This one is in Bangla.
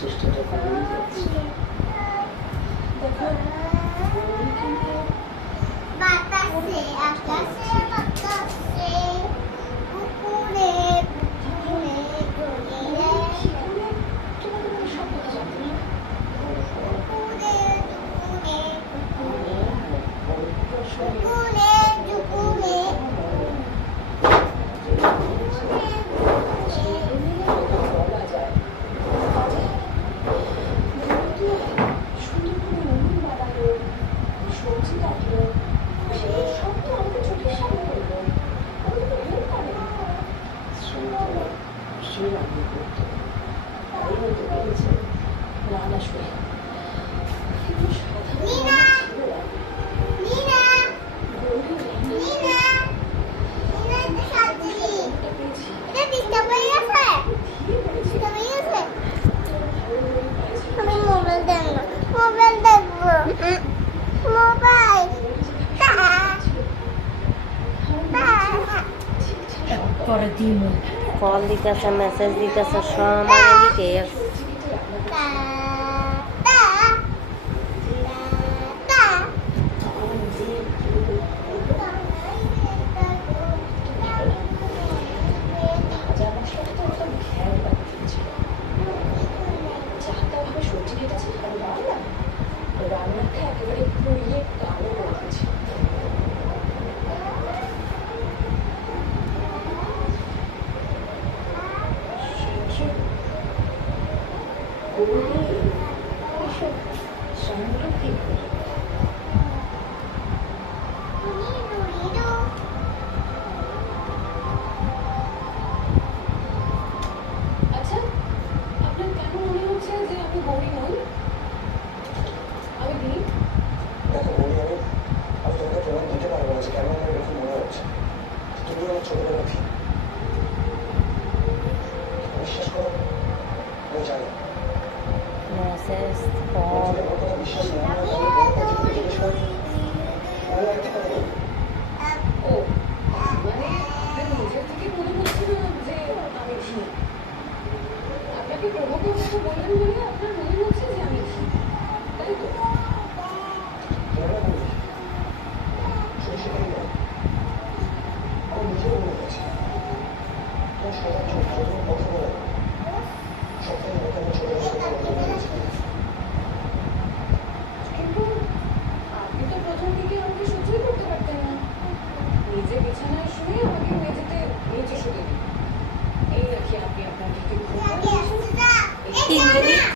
চেষ্টাটা করেই যাচ্ছি। দেখো গৌরী কিন্তু বাতাসে আকাশে বাতাসে পুকুরে পুকুরে গড়িয়ে তোমাদের সব কথা জানতে না। পুকুরে পুকুরে পুকুরে প্রশ্ন পুকুরে বলা যায় সুন্দর করে রঙিন বানালো, সবজি কাটলো, সেগুলো সব তো আমাদের চোখের সামনে করলো। আমাদের তো ভুল করে নিশ্চয়ই রান্না করতো, তাই হয়তো পেরেছে রান্না শুনে। কিন্তু সাধারণ নীনা! ছিল না। নীনা গৌরী নীনা নীনা এটা সাজি রান্নাটা পেয়েছি, এটা ডিস্টার্ব হয়ে গেছে ঠিক পেরেছি। ডিস্টার্ব হয়ে গেছে পায়েছে আমি মোবাইল দেখবো মোবাইল দেখবো মোবাইল পরে দিন কল দিতেছে মেসেজ দিতেছে সময় এদিকে ভাজা মশলাটা তো একদম ঘ্যাট বানিয়ে দিয়েছিল। যাতা ভাবে সবজি কেটেছে আর রান্নাটা একেবারে পুড়িয়ে কালো করে দিয়েছে। সাংঘাতিক আচ্ছা, আপনার কেন মনে হচ্ছে যে আমি গৌরী নই? আমি দিই। দেখো বলি আমি তোমাকে প্রমাণ দিতে পারবো না যে কেন আমার এরকম মনে হচ্ছে। তুমি আমার ছোটবেলা ঠিক বিশ্বাস করো, আমি জানি মেসেজ আমার কল যদি আমার কথা বিশ্বাস না হয় তাহলে তোমার কাছে থেকে জিজ্ঞেস করো। আমি একটা কথা বলি, ও মানে আপনার নিজের থেকে মনে হচ্ছে না যে আমি ঠিক? আপনাকে প্রভুকে কথা বললেন বলে আপনার মনে হচ্ছে যে আমি ঠিক, তাই তো? কেন বলি শুধু সেটাই নয়, আমার নিজেরও মনে হচ্ছে তোমার সবার চরিত্র তুমি কথা বলে সবটাই আমাকে আমার ছোট ছোট মনে হয়েছে। কিন্তু আপনি তো প্রথম দিকে আমাকে সহ্যই করতে পারতেন না। নিজে বিছানায় শুয়ে আমাকে মেঝেতে নিচে শুতে দিন। এই নাকি আপনি আপনার দিকে খুব ভালোবাসেন? তিন মিনিট